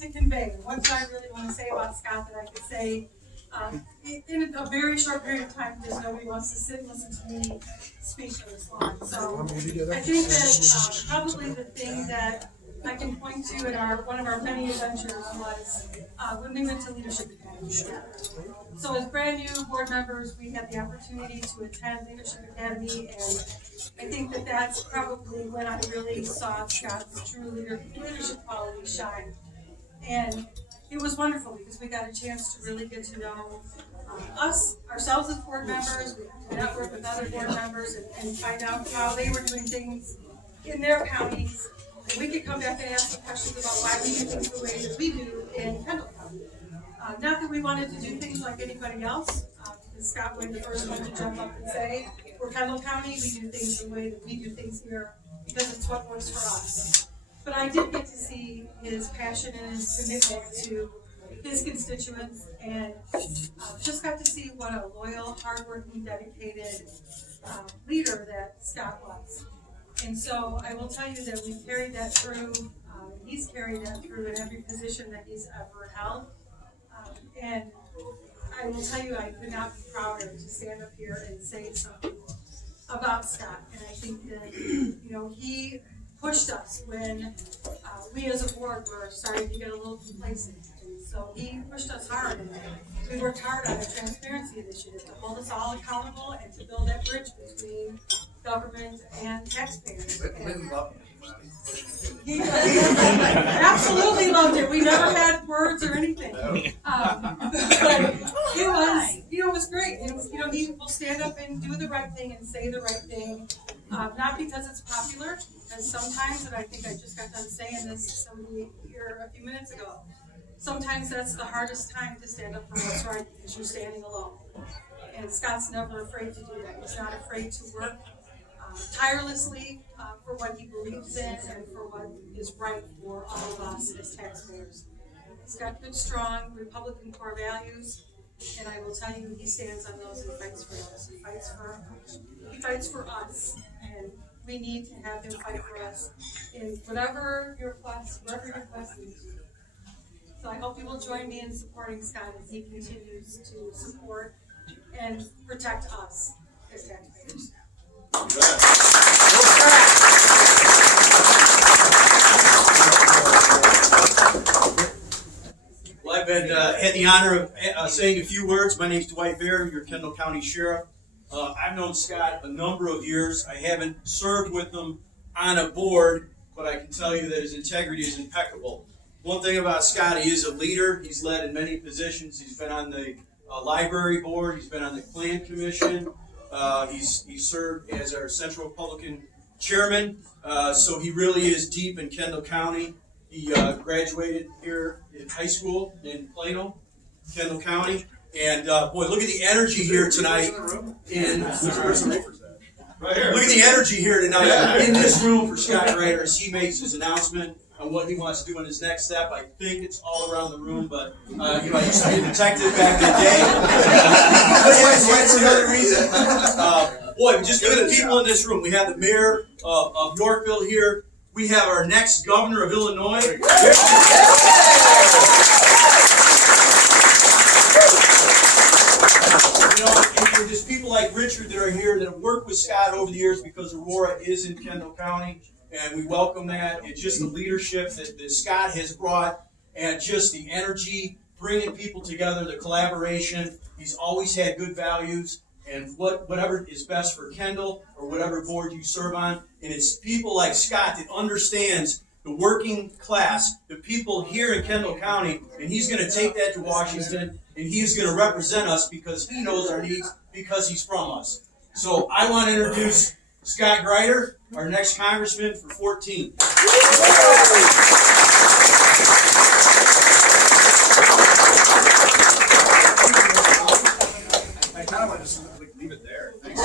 to convey. What do I really want to say about Scott that I could say in a very short period of time, because nobody wants to sit and listen to me speak for this long. So I think that probably the thing that I can point to at one of our many adventures was when we went to Leadership Academy together. So as brand new board members, we had the opportunity to attend Leadership Academy, and I think that that's probably when I really saw Scott's true leadership qualities shine. And it was wonderful because we got a chance to really get to know ourselves as board members. We got to network with other board members and find out how they were doing things in their counties. And we could come back and ask some questions about why we do things the way that we do in Kendall County. Not that we wanted to do things like anybody else, because Scott was the first one to jump up and say, we're Kendall County, we do things the way that we do things here because it's what works for us. But I did get to see his passion and his commitment to his constituents, and just got to see what a loyal, hardworking, dedicated leader that Scott was. And so I will tell you that we've carried that through, he's carried that through in every position that he's ever held. And I will tell you, I could not be prouder to stand up here and say something about Scott. And I think that, he pushed us when we as a board were starting to get a little complacent. And so he pushed us hard, and we worked hard on a transparency initiative to hold us all accountable and to build that bridge between government and taxpayers. He absolutely loved it. We never had words or anything. But it was great. It was, he will stand up and do the right thing and say the right thing. Not because it's popular, because sometimes, and I think I just got done saying this to somebody here a few minutes ago, sometimes that's the hardest time to stand up for what's right because you're standing alone. And Scott's never afraid to do that. He's not afraid to work tirelessly for what he believes in and for what is right for all of us as taxpayers. He's got good, strong Republican core values, and I will tell you, he stands on those and fights for those. He fights for us, and we need to have him fight for us in whatever your quest is. So I hope you will join me in supporting Scott as he continues to support and protect us as taxpayers. Well, I've had the honor of saying a few words. My name is Dwight Baird, your Kendall County Sheriff. I've known Scott a number of years. I haven't served with him on a board, but I can tell you that his integrity is impeccable. One thing about Scott, he is a leader. He's led in many positions. He's been on the library board. He's been on the Plan Commission. He's served as our Central Republican chairman. So he really is deep in Kendall County. He graduated here in high school in Plano, Kendall County. And boy, look at the energy here tonight. Look at the energy here tonight in this room for Scott Gryder as he makes his announcement on what he wants to do in his next step. I think it's all around the room, but I used to be a detective back in the day. That's another reason. Boy, just look at the people in this room. We have the mayor of Yorkville here. We have our next governor of Illinois. And there's people like Richard that are here that have worked with Scott over the years because Aurora is in Kendall County. And we welcome that. It's just the leadership that Scott has brought and just the energy, bringing people together, the collaboration. He's always had good values and whatever is best for Kendall or whatever board you serve on. And it's people like Scott that understands the working class, the people here in Kendall County, and he's going to take that to Washington, and he's going to represent us because he knows our needs, because he's from us. So I want to introduce Scott Gryder, our next congressman for 14. I kind of want to just leave it there. Thanks.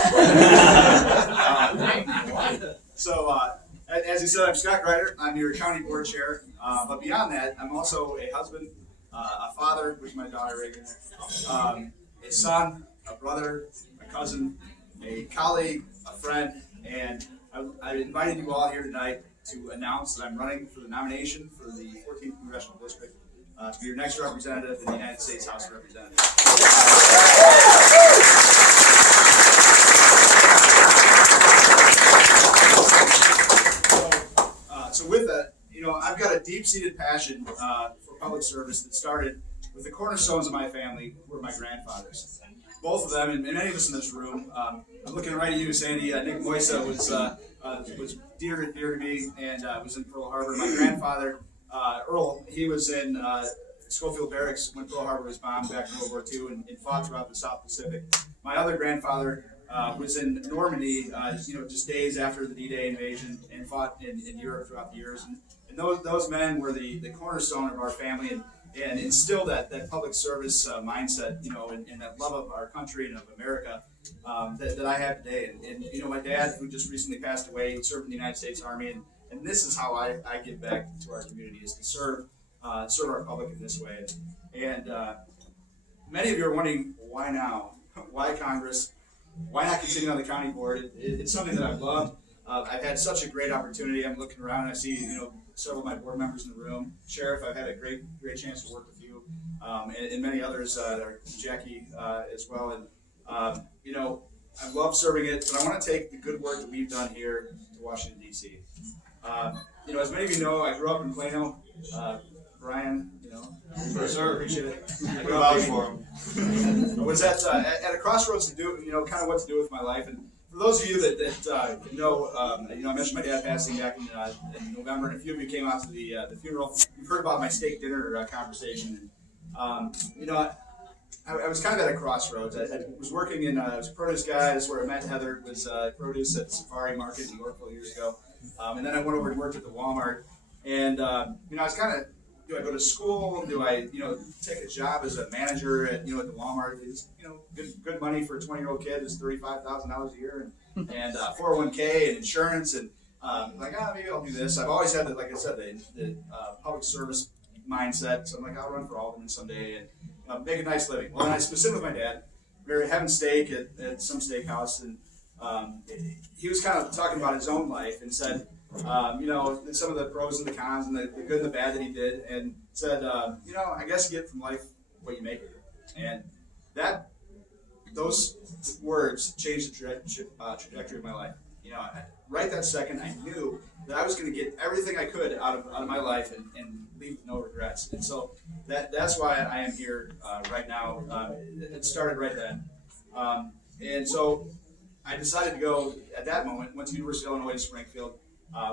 As you said, I'm Scott Gryder. I'm your county board chair. But beyond that, I'm also a husband, a father, which is my daughter Reagan, a son, a brother, a cousin, a colleague, a friend, and I invited you all here tonight to announce that I'm running for the nomination for the 14th Congressional District to be your next representative in the United States House of Representatives. So with that, I've got a deep-seated passion for public service that started with the cornerstones of my family, who were my grandfathers. Both of them, and many of us in this room, I'm looking right at you, Sandy. Nick Moisa was dear to me, and was in Pearl Harbor. My grandfather, Earl, he was in Schofield Barracks when Pearl Harbor was bombed back in World War II, and fought throughout the South Pacific. My other grandfather was in Normandy, just days after the D-Day invasion, and fought in Europe throughout the years. And those men were the cornerstone of our family, and instilled that public service mindset, and that love of our country and of America that I have today. And my dad, who just recently passed away, served in the United States Army, and this is how I give back to our community, is to serve our public in this way. And many of you are wondering, why now? Why Congress? Why not continue on the county board? It's something that I've loved. I've had such a great opportunity. I'm looking around and I see, several of my board members in the room. Sheriff, I've had a great chance to work with you, and many others, Jackie as well. And I love serving it, but I want to take the good work that we've done here to Washington, D.C. As many of you know, I grew up in Plano. Brian, sir, appreciate it. I grew up for him. I was at a crossroads to do, kind of what to do with my life. And for those of you that I mentioned my dad passing back in November, and a few of you came out to the funeral. You've heard about my steak dinner conversation. And, I was kind of at a crossroads. I was working in, I was a produce guy. That's where I met Heather. It was produce at Safari Market in Yorkville years ago. And then I went over and worked at the Walmart. And, I was kind of, do I go to school? Do I, take a job as a manager at the Walmart? It's, good money for a 20-year-old kid is $35,000 a year, and 401k and insurance, and maybe I'll do this. I've always had like I said, the public service mindset. So I'm like, I'll run for alderman someday and make a nice living. Well, then I was sitting with my dad, we were having steak at some steakhouse, and he was kind of talking about his own life and said, some of the pros and the cons and the good and the bad that he did, and said, I guess you get from life what you make of it. And those words changed the trajectory of my life. Right that second, I knew that I was going to get everything I could out of my life and leave with no regrets. And so that's why I am here right now. It started right then. And so I decided to go, at that moment, went to University of Illinois in Springfield,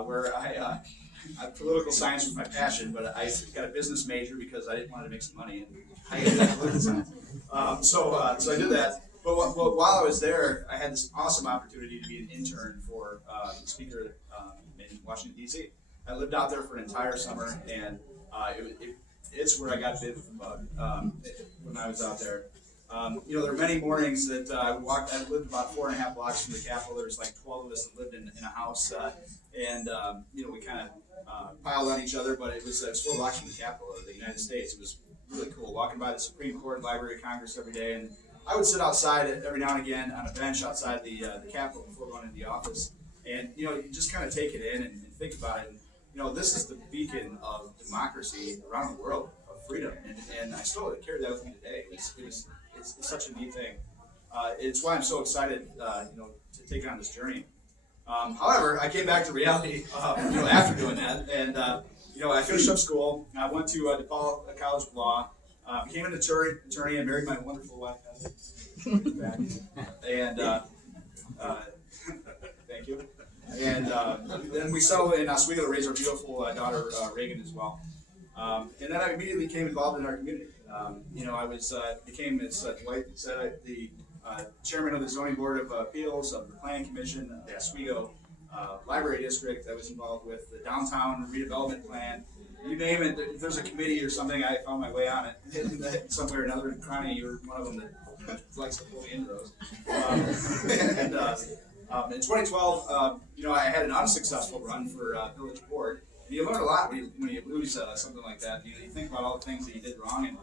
where I political science was my passion, but I got a business major because I didn't want to make some money, and I hated that political science. So I did that. But while I was there, I had this awesome opportunity to be an intern for the speaker in Washington, D.C. I lived out there for an entire summer, and it's where I got bit with the bug when I was out there. There were many mornings that I would walk. I lived about 4.5 blocks from the Capitol. There was like 12 of us that lived in a house, and we kind of piled on each other. But it was 4 blocks from the Capitol of the United States. It was really cool walking by the Supreme Court, Library of Congress every day, and I would sit outside every now and again on a bench outside the Capitol before going into the office, and you just kind of take it in and think about it. And, this is the beacon of democracy around the world, of freedom, and I still carry that with me today. It's such a neat thing. It's why I'm so excited, to take on this journey. However, I came back to reality, after doing that, and I finished up school. I went to DePaul College of Law, became an attorney, and married my wonderful wife, Heather. And thank you. And then we settled in Oswego to raise our beautiful daughter, Reagan, as well. And then I immediately became involved in our community. I became, as Dwight said, the chairman of the Zoning Board of Appeals, of the Planning Commission, the Oswego Library District. I was involved with the downtown redevelopment plan. You name it, if there's a committee or something, I found my way on it. Somewhere or another, and Connie, you're one of them that likes to pull me into those. In 2012, I had an unsuccessful run for village board. And you learn a lot when you lose something like that. You think about all the things that you did wrong, and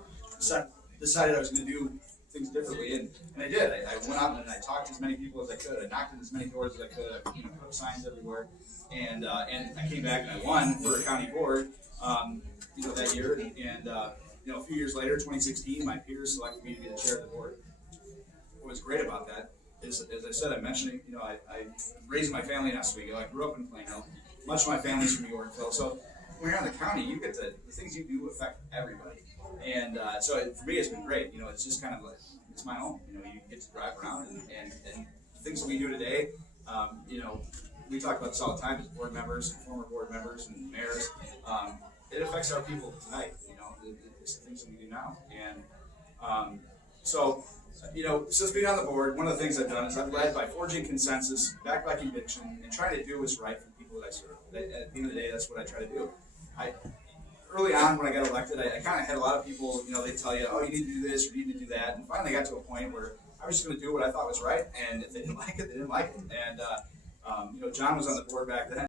decided I was going to do things differently, and I did. I went out and I talked to as many people as I could. I knocked on as many doors as I could. I put up signs everywhere, and I came back and I won for a county board, that year. And a few years later, 2016, my peers selected me to be the chair of the board. What was great about that is, as I said, I mentioned, I raised my family in Oswego. I grew up in Plano. Much of my family's from New Yorkville. So when you're in the county, you get the things you do affect everybody. And so for me, it's been great. It's just kind of like, it's my home. You get to drive around and the things that we do today, we talk about this all the time as board members and former board members and mayors. It affects our people tonight, it's the things that we do now. And since being on the board, one of the things I've done is I've led by forging consensus, backed by conviction, and trying to do what's right for the people that I serve. At the end of the day, that's what I try to do. Early on, when I got elected, I kind of had a lot of people, they tell you, oh, you need to do this or you need to do that. And finally got to a point where I was just going to do what I thought was right. And if they didn't like it, they didn't like it. And, John was on the board back then.